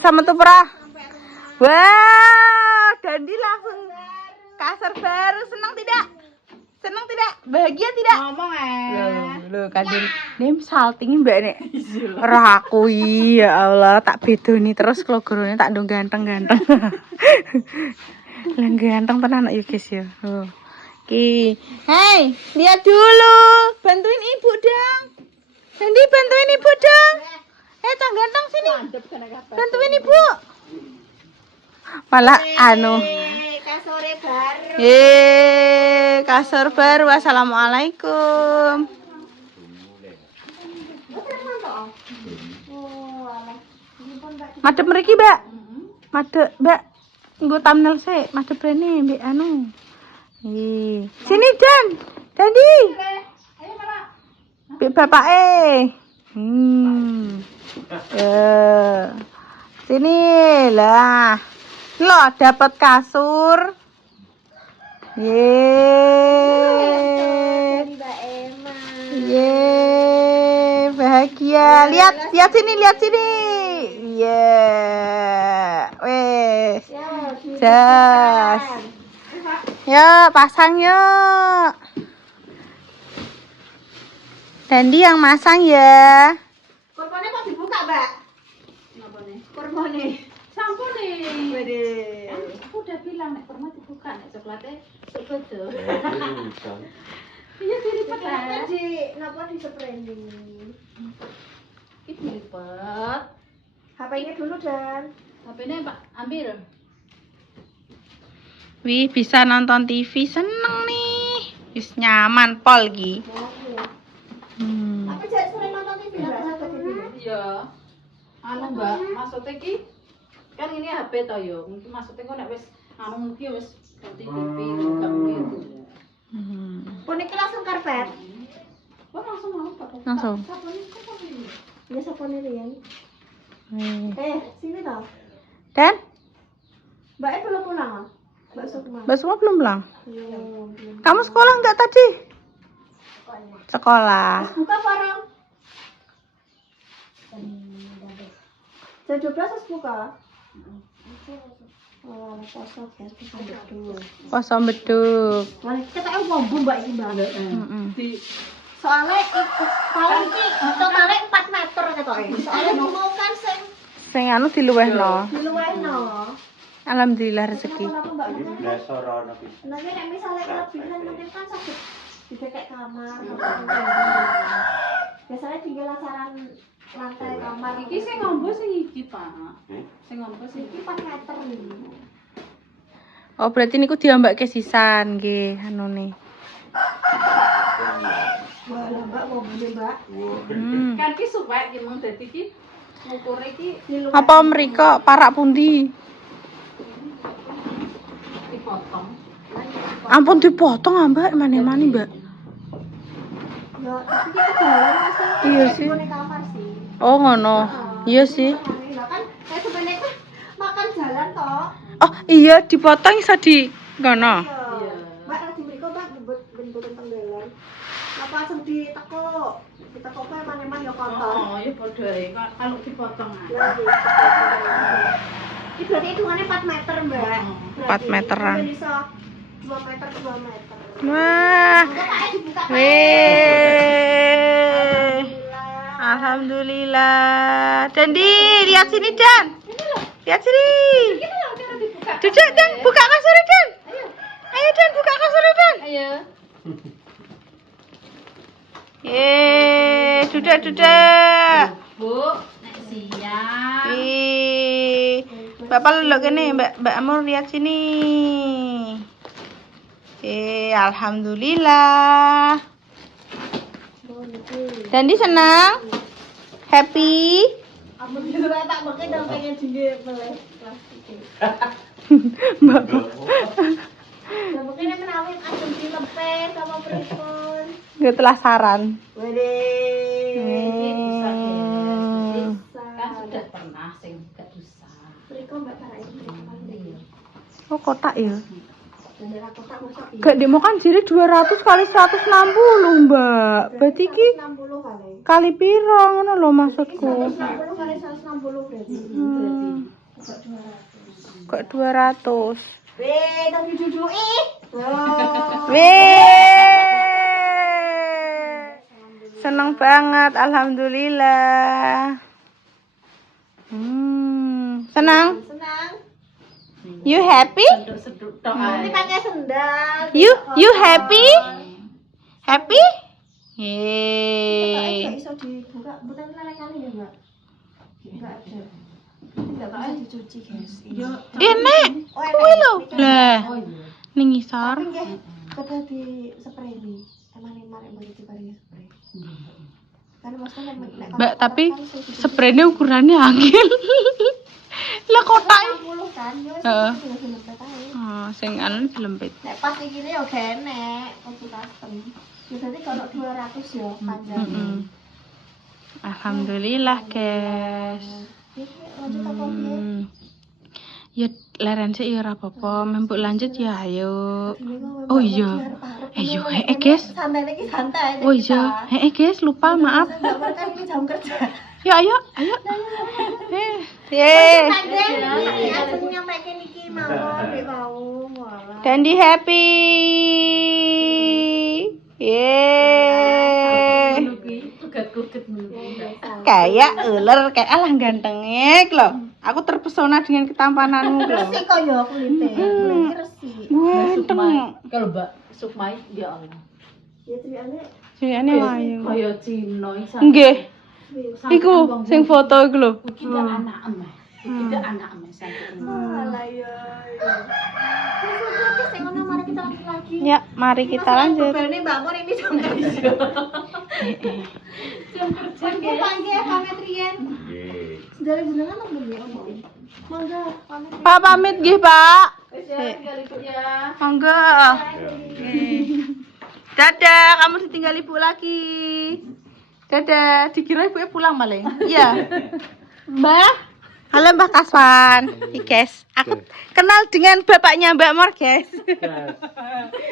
sama Tupra. Wah, Dandi langsung kasar baru. Senang tidak? Senang tidak? Bahagia tidak? Ngomong Loh, kadang nem salting mbak nek. Raku ya Allah, tak bedoni terus klogorone tak ndong ganteng-ganteng. Lah ganteng tenan ya guys ya. Oh. Oke. Hei, lihat dulu. Bantuin ibu dong. Dandi bantuin ibu dong. Tak ganteng sini. Bantuin ibu. Malah anu. Kasore baru. Kasur baru. Assalamualaikum. Madep mriki, Mbak. Madep, Mbak. Nggo thumbnail sik, madep rene mbek anu. Sini, Dan. Dandi. Mbek bapake. Sini lah. Loh, dapat kasur. Bahagia. Lihat sini. Wes. Jas. Yuk, pasang yuk. Dandi yang masang ya. Kurmane kok dibuka, Mbak? Napa nih? Kurmane. Sampun nih. Wede. Aku udah bilang nek kurma dibuka, nek coklatnya sebedo. Iya diripet lah. Napa di spray ini? Ini diripet. HP-nya dulu, Dan. HP-nya Pak, ambil. Wih, bisa nonton TV, seneng nih. Wis nyaman pol gi. Tapi jangan sering nonton TV lah. Iya. Anu Mbak, maksudnya ki kan ini HP to yo. Mungkin maksudnya kok nek wis anu mungkin wis ganti TV buka itu. Puniki langsung karpet. Oh, langsung Pak. Langsung. Ya sapone Rian. Sini toh. Dan? Mbaknya belum pulang. Mbak Sukma. Mbak Sukma belum pulang? Kamu sekolah enggak tadi? Sekolah. Buka parang. Jam 12 harus buka. Oh, kosong ya, Kosong beduk. Kita ngomong Mbak ini Mbak. Soalnya paling iki totalnya 4 meter ketoke. Soalnya mau kan Sing anu diluwehno. diluwehno. Alhamdulillah rezeki. Nanti nek misalnya kelebihan mungkin kan sakit didekek kamar. Biasanya tinggal lasaran lantai kamar. Iki sing ngombo sing iki, Pak. Sing ngombo sing Iki 4 meter ini. Oh, berarti niku diambake sisan nggih anune. Wah, Mbak mau beli, Mbak. kan ki supaya ki mung dadi ki ngukure ki Apa mriko parak pundi? dipotong. Ampun dipotong Mbak, mane-mane Mbak. Ya, tapi kita jalan masih. Iya sih. Di kamar sih. Oh ngono. Iya sih. Lah kan saya sebenarnya kan makan jalan toh. Oh iya dipotong iso di ngono. Iya. Mbak lagi mriko Mbak bentuk tenggelan. Apa langsung diteko? Diteko kae maneman ya kotor. Oh, ya padha ae kalau dipotong. Ini berarti hitungannya 4 meter, Mbak. 4 meteran. Bisa 2 meter, 2 meter. Wah. Enggak Pak, dibuka Pak. Weh. Alhamdulillah. Dandi, lihat sini Dan. Lihat sini. Duduk Dan, buka kasur Dan. Ayo Dan, buka kasur Dan. Ayo. Duduk. Bu, nek siap. Bapak lelok kene, Mbak Amur lihat sini. Alhamdulillah. Dandi senang? Happy? Alhamdulillah tak pakai dong pengen juga meleh plastik. Bapak Ya mungkin menawin asam dilepet sama pripun. nggak telah saran. Wede. Kan sudah pernah sing gak usah. Priko Mbak Tarai ini. Oh kotak ya? Bendera kotak mosok iki. Gak demo kan jadi 200 kali 160 Mbak. Berarti ki 60 kali. kali piro ngono lho maksudku. 160 kali 160 berarti. Kok 200? Weh, tapi duduk Oh. Weh. Seneng banget, alhamdulillah. Senang? Senang. You happy? Seduk tok Nanti ae. pakai sendal. You happy? Happy? Enggak Yeay. iso dibuka, bukan kali ya, Mbak? Enggak ada. Enggak bisa dicuci, guys. Yo, Nek. Oh, Kuwi lho. Lah, oh iya. ning ngisor. Tapi nggih, kedah di spray ini. Emane mari mbok diparingi spray. Karena maksudnya nek Mbak, tapi spraynya ukurannya angin. Lah kotak. 50 kan, yo wis Heeh. tinggal dilempet ae. Oh, sing anu dilempit. Nek pas iki ne yo genek, kudu custom. Biasanya kalau 200 yo panjang. Alhamdulillah, guys. Iki lanjut apa piye? Ya leren sih ya ora apa-apa, mbok lanjut ya ayo. Oh iya. Yo guys. Santai iki santai. Oh iya, guys, lupa maaf. Kan ini jam kerja. Ya ayo. Ye. Aku nyampe niki mawon Dek wau. Dandi happy. Ye. Kuget-kuget ngono. Kayak ular, kayak alah gantengnya loh. Aku terpesona dengan ketampananmu loh. Resi kok ya kulite. Kulite resi. Ganteng. Kalau Mbak Sukmai ya Allah. Ya triyane Jane ayo. Kaya Cina iki. Nggih. Iku sing foto iku lho. Iki gak anak emeh. Iki gak anak emeh sampe. alah ya. Wis sing ngono mari kita lanjut lagi. Ya, mari kita lanjut. Bebelne Mbak Mon ini jam kerja. Jam kerja Aku panggil pamit riyen. Dari jenengan apa nggih Om? Monggo pamit. Pak pamit nggih, Pak. Wis ya, tinggal ibu ya. Monggo. Dadah, kamu ditinggal ibu lagi. Dadah, dikira ibu pulang paling. Iya. Mbak. Halo Mbak Kaswan. Guys, aku kenal dengan bapaknya Mbak Mor, guys.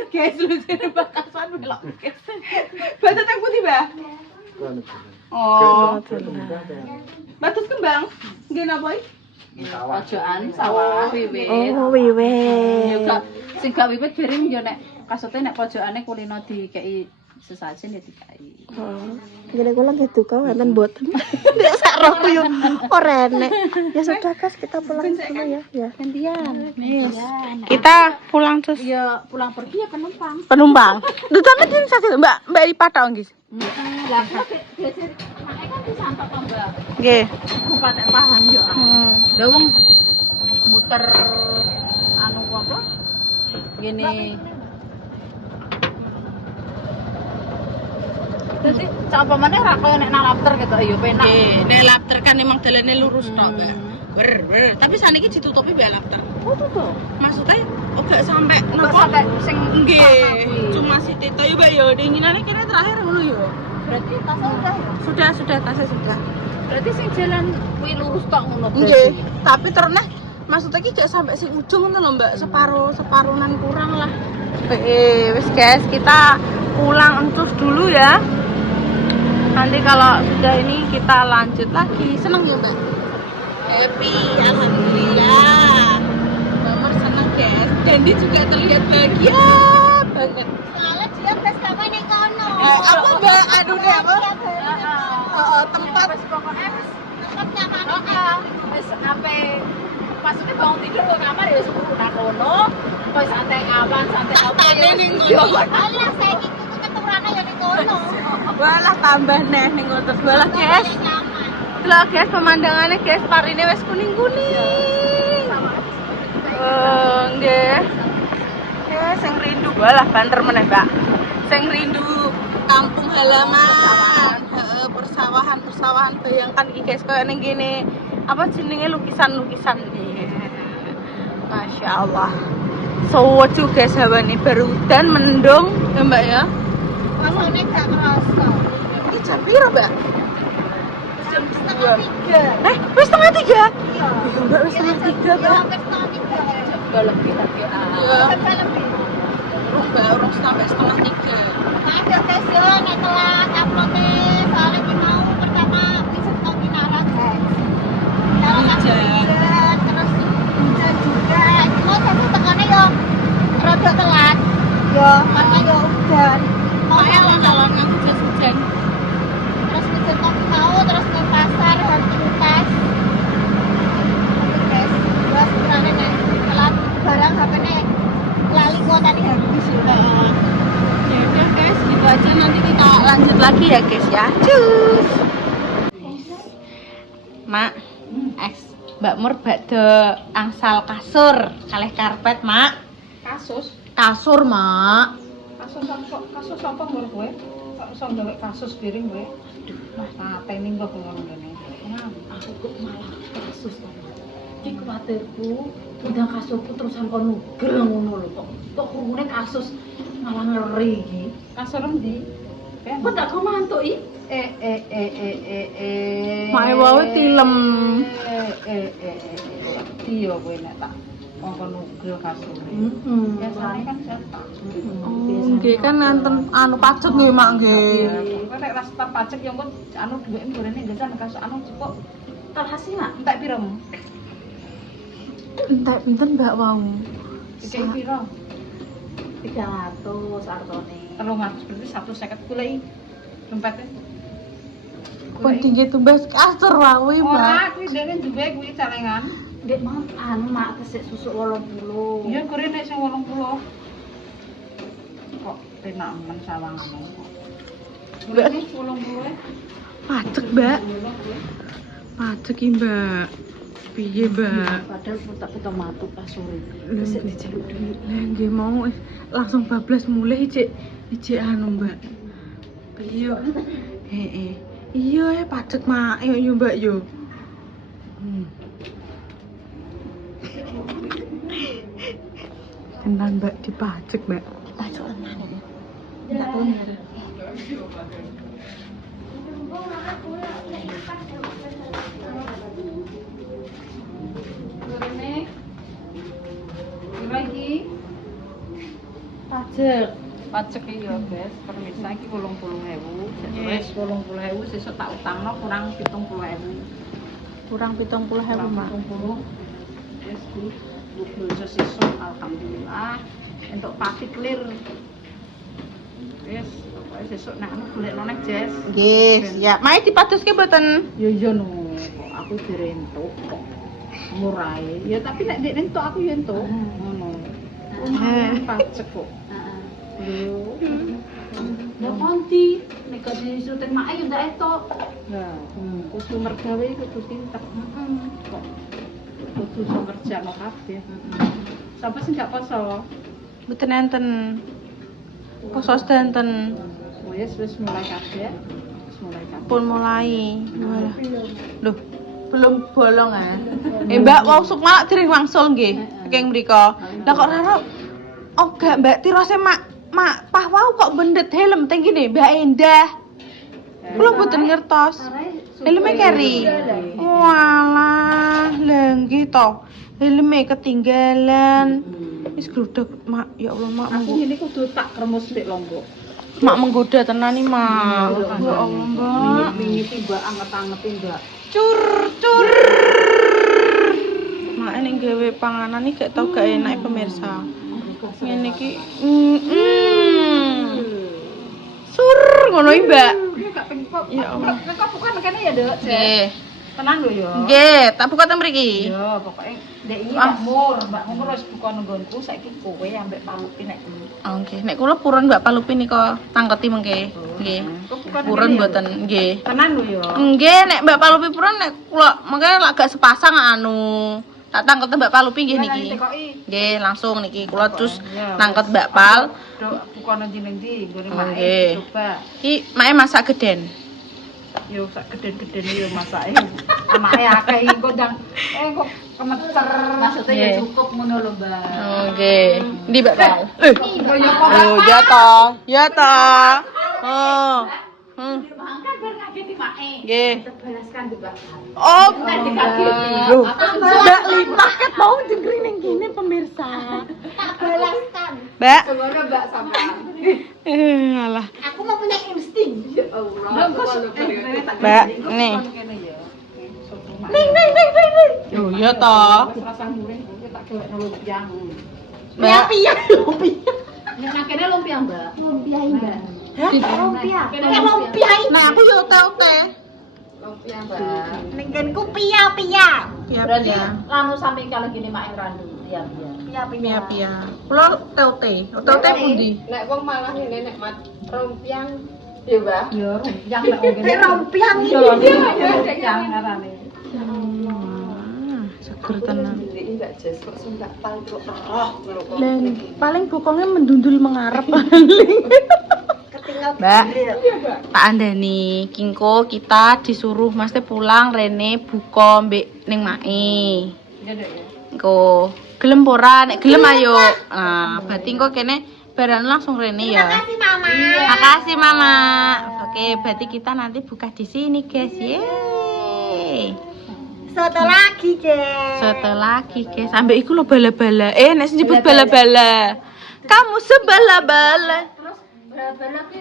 Guys, lu jadi Mbak Kaswan belok, guys. Batu tang putih, Mbak. Oh, batus kembang. Nggih napa iki? Pojokan sawah wiwit. Oh, wiwit. Ya gak sing gak wiwit biring yo nek kasute nek pojokane kulino dikeki sesajen ya dikai. Gede kula nggih duka wonten mboten. Nek sak rohku yo ora enek. Ya sudah guys, kita pulang dulu ya. Ya. Gantian. Kita pulang terus. Ya pulang pergi ya penumpang. Penumpang. Duh sampe din sakit, Mbak di patok nggih. Lah kok geser anake kan disantok to, Mbak. Nggih. Patek paham yo. Lah wong muter anu apa? Gini. Jadi apa maneh ra koyo nek nang lapter gitu ya penak. Nek lapter kan emang dalane lurus tok, Mbak. Ber. Tapi saniki ditutupi mbak lapter. Oh tuh. Maksudnya enggak sampai Kok napa? sampai sing Nggih, cuma Siti to ya, Mbak ya. Dinginane kene terakhir ngono ya. berarti tasnya udah ya. Sudah tasnya sudah. Berarti sing jalan kuwi lurus tok ngono Nggih, berarti. tapi terus nah maksudnya ki gak sampai sing ujung ngono lho, Mbak. Separuhan kurang lah. Wis guys, kita pulang encus dulu ya. Nanti kalau sudah ini kita lanjut lagi. Seneng ya, Mbak? Happy, alhamdulillah. Mama seneng guys. Dendi juga terlihat bahagia banget. Soalnya dia pas kapan ning kono. Apa Mbak? Aduh deh apa? Tempat Wis pokoke wis Tetep nyaman. wis ape maksudnya bangun tidur ke kamar ya wis nang kono. Wis santai aman, santai apa ya. ning kono. Alah saiki tuku keturane ya ning kono. Walah tambah neh ning ngono walah guys. Nyaman. Delok guys pemandangannya guys, parine wis kuning-kuning. Oh, nggih. Ya sing rindu walah banter meneh, Mbak. Sing rindu kampung halaman. Heeh, persawahan. Bayangkan iki guys koyo ning kene apa jenenge lukisan-lukisan nih. Masya Allah. Sejuk guys hawane baru dan mendung ya, Mbak ya. Rasane gak kerasa. Ini jam piro, Mbak? Jam setengah 3. Wis setengah 3? Iya. Mbak wis setengah 3, Ya, Mbak. hampir setengah 3. Udah lebih lagi. Iya. Sampai lebih. Baru sampai setengah 3. Maaf ya guys ya, nek telat upload-e soalnya ki mau pertama visit ke Kinara guys. Kalau Hujan. hujan, terus hujan juga karena ya udan. Makanya alon-alon aku jas hujan. Terus ngejar kopi mau, terus ke pasar, rutinitas. Oke guys, gua sebenarnya nih telat barang HP-nya lali kuotanya habis ya. Ya udah guys, gitu aja nanti kita lanjut lagi ya guys ya. Cus. Mak, Mbak Mur bakdo angsal kasur kalih karpet, Mak. Kasus. Kasur, Mak. Kasus apa menurut gue? Kok iso gawe kasus piring gue? Aduh, mah pateni kok ngono ngene. Aku kok malah kasus to. Iki kuwatirku udah kasurku terusan kon nugel ngono lho kok. Kok krungune kasus malah ngeri iki. Kasur endi? Kok tak kok mantuk iki? Mae wae tilem. Iya kowe nek tak mongko nugel kasur. Biasane kan cetak. Oh, nggih kan nanten anu pacet nggih, Mak nggih. Kowe nek ras tak pajak ya engko anu duweke gorene gesan kasur anu cepok Kalhasi nak. entek piro? Entek pinten Mbak wau? Iki piro? 300 artone. 300 berarti 150 kulei dompete. Pun tinggi tumbas kasur wae, Mbak. Ora, kuwi dene duwe kuwi celengan. Dek mau anu mak kesik susuk 80. Iya gorene sing 80. Kok penak men sawangane kok. Golek 80 e. Pacek, Mbak. Pacek iki, Mbak. Piye, Mbak? Padahal putak-putak matu kasure. Lha Kesik nggih. dijaluk duit. Lah nggih mau langsung bablas mulai ijik anu, Mbak. Piye? Heeh. Iya, pacek, Mak. Yo Mbak yo. Tenan, Mbak, dipacek, Mbak. Pacok tenan iki. Tak bener. Gorene. Piro iki? Pacek. Pajak iki ya, Guys. Permisa iki 80.000. Wis 80.000 sesuk tak utangno kurang 70.000. Kurang 70.000, Mbak. 70. Wis ku belanja sesuk alhamdulillah. Entuk pati clear. Wis, pokoke sesuk nek anu golekno nek Jess. Nggih, siap. Mae dipadoske mboten? Ya iya no, kok aku direntuk kok. Murahe. Ya tapi nek ndek entuk aku ya entuk. Ngono. Pajak kok. Heeh. Ya konti, nek gak disurutin mak ayo ndak etok. Nah, kudu mergawe kudu pinter. Kok kudu iso ngerjakno kabeh. Sapa sing gak poso? Mboten enten. Poso sedanten. Wis mulai kabeh. Wis mulai kabeh. Pun mulai. Walah. Loh, belum bolong ah. Mbak wau sukma dereng wangsul nggih. Saking mriko. Lah kok raro oh gak Mbak tirose mak pah wau kok bendet helm teng gini Mbak Endah. Kula mboten ngertos. Helme keri. Walah, lha nggih to. Helme ketinggalan. Wis gruduk mak, ya Allah mak. Aku ngene kudu tak kremus sik lombok. Mak menggoda tenan nih, Mak. Ya Allah, Mbak. Wingi iki Mbak anget-angeti Mbak. Cur. Mak ning gawe panganan iki gak tau gak enak pemirsa. Ngene iki. Sur ngono iki, Mbak. Gak pengen kok. Ya Allah. Kok bukan kene ya, Dek? Nggih. Tenang lho ya. Nggih, tak buka teng mriki. Ya, pokoknya ndek iki Ah. Mbak Mur wis buka nggonku saiki kowe ambek palupi nek iki. Oh, nggih. Nek kula purun Mbak Palupi nika tangketi mengke. Nggih. Kok bukan Purun ngene ya, mboten, nggih. Tenang lho ya. Nggih, nek Mbak Palupi purun nek kula mengke lak gak sepasang anu. Tak tangket Mbak Palupi nggih niki. Nggih, langsung niki kula terus nangket Mbak Pal. Dok buka nang ndi nggone Oh, mae nggih. coba. Iki mae masak geden. Yo sak geden-gedene yo masake. Anake akeh iki kok ndang kok kemeter. Maksudnya ya Nggih. cukup ngono lho, Mbak. Oh, nggih. Ndi Mbak Pal? Oh, Ya toh. Ya toh. Oh. Mangkat bar ngageti mae. Nggih. Balaskan di Mbak. Oh, Dikageti. Loh, Mbak Lipat ket mau jengkring ning kene pemirsa. Balaskan. Mbak. Semoga Mbak sampean. Alah. Aku mau punya insting. Ya Allah. Mbak, nih. Ning. Oh, ya toh. Rasa muring tak golekno lumpia. Mbak. Piye? Nah, kene lumpia, Mbak. Lumpia enggak? Hah? Lumpia. Kene Kayak lumpia ini. Nah, aku yo ote-ote. Lumpia, Mbak. Nengenku pia-pia. Iya, Berarti iya. anu sampai kali gini mak yang randu. Iya, iya. Iya, iya. Kulo ote-ote. Ote-ote pundi? Nek wong malah ngene nek mat rompiang ya, Mbah. Ya, yang nek ngene. Kayak rompiang ini. Yang ngarane. Seger tenan. Iki enggak jes kok sing enggak paling kok roh lho kok. Lan paling bokongnya mendundul mengarep paling. Ketinggal Mbak. grill. Pak Andani, Kingko kita disuruh Mas teh pulang Rene buka mbek ning mae. Ya, Dek ya. Engko gelem ora nek gelem ayo. Nah, berarti engko kene barang langsung Rene ya. Makasih Mama. Makasih Mama. Oke, berarti kita nanti buka di sini, guys. Yeay. Soto lagi, guys. Setelah lagi, guys. Sampai iku lo bala-bala. Nek nyebut bala-bala. Kamu sebala-bala. Terus bala-bala ki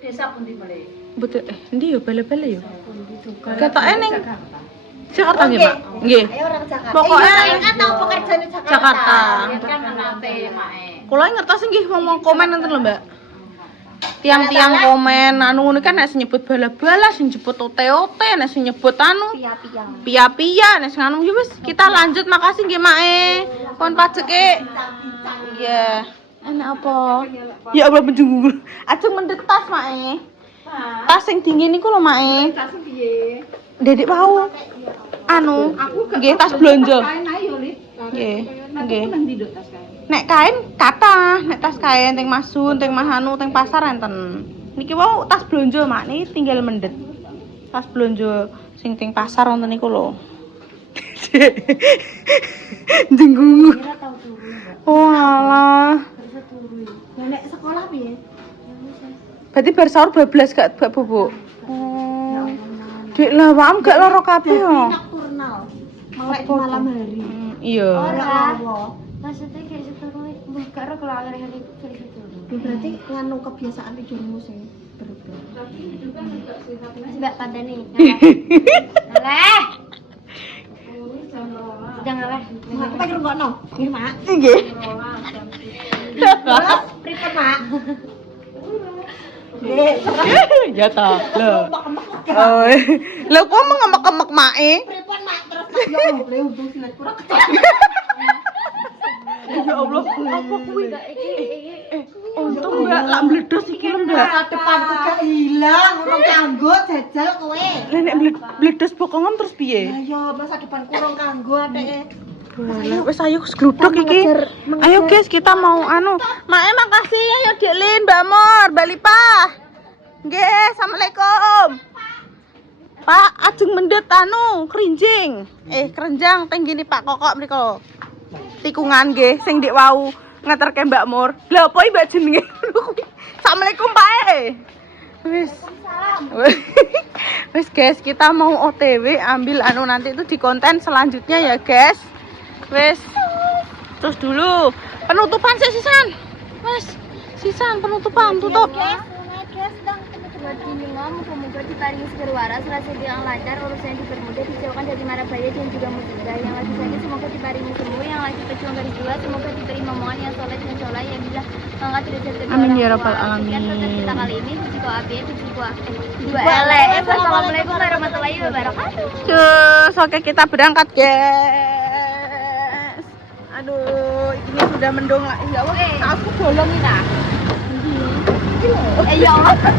desa pundi mele? Betul. Endi yo bala-bala yo? Ketoke ning Jakarta nggih, Oke. Pak? Nggih. Ayo orang Jakarta. Pokoknya saya kan tahu pekerjaan di Jakarta. Jakarta. Ya kan menate mae. Kula ngertos nggih wong komen nonton lho, Mbak. Tiang-tiang komen anu ngono kan nek sing nyebut bala-bala, sing nyebut ote-ote, nek sing nyebut anu Pia-pia. pia-pia, nek sing anu ya wis kita lanjut. Makasih nggih, Mae. Pon pajeke. Iya. Enak apa? Ya Allah penjunggu. Ajeng mendetas, Mae. Tas sing dingin iku lho, Mae. Tas piye? Dedek mau anu nggih tas blonjo. Kain ae yo, Li. Nggih. Nanti Nggih. nang ndi Dok, tas kain? Nek kain kata, nek tas kain teng Masun, teng Mahanu, teng pasar enten. Niki wau tas blonjo mak niki tinggal mendet. Tas blonjo sing teng pasar wonten niku lho. Jenggung. Oh alah. Nenek sekolah piye? Berarti bar sahur bablas gak Mbak Bubuk? Oh. Dek lah, wam gak loro kabeh yo. Nocturnal. Melek di malam hari. Iya. Ora lawo. Maksudnya kayak setelah buka rok kalau akhir-akhir itu kayak gitu. Berarti nganu kebiasaan tidurmu sing berubah. Mbak pada nih. Ngaleh. Jangan lah. Mak, kita ngrungokno. Nggih, Mak. Nggih. Terus pripun, Mak? Nggih. Ya ta. Lho. Oh. Lho kok mengemek-emek mae? Pripun, Mak? Terus ya Allah, untung silet kurang kecil. Ya Allah, apa kuwi? Untung Mbak lak meledos iki lho, Mbak. Masa depanku gak ilang, urung kanggo jajal kowe. Lah nek meledos bokongem terus piye? Ayo, masa depanku urung kanggo ateke. Lah wis ayo gluduk iki. Ayo guys, kita mau anu. Mae makasih ayo Dik Lin, Mbak Mor, Mbak Lipa. Nggih, Assalamualaikum. Pak, ajeng mendet anu kerinjing. Kerenjang teng gini Pak Kokok mriko. Tikungan nggih sing dik wau ngeterke Mbak Mur. Lha apa iki Mbak jenenge? Assalamualaikum Pak. Wis. Wis guys, kita mau OTW ambil anu nanti itu di konten selanjutnya ya guys. Wis. Terus dulu penutupan sih sisan. Wis. Sisan penutupan tutup. Guys, sedang buat bimbingan, moga-moga diparingi segera waras, relasi yang lancar, urusan dipermudah, dijauhkan dari mara bahaya dan juga musibah. Yang lagi sakit semoga diparingi sembuh, yang lagi pejuang garis dua semoga diberi omongan yang soleh dan soleh yang bisa mengangkat derajat kedua Amin orang ya tua. rabbal alamin. Sekian podcast kita kali ini, Bujiko Abi, Bujiko LS. Assalamualaikum warahmatullahi wabarakatuh. Cus, oke kita berangkat guys. Aduh, ini sudah mendongak. Ya Allah, kaosku bolong ini nah. Ya Allah.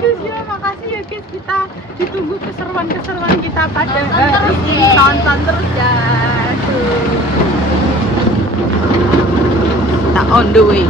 Terus ya, makasih ya guys, kita ditunggu keseruan-keseruan kita pada tonton terus ya. Kita on the way.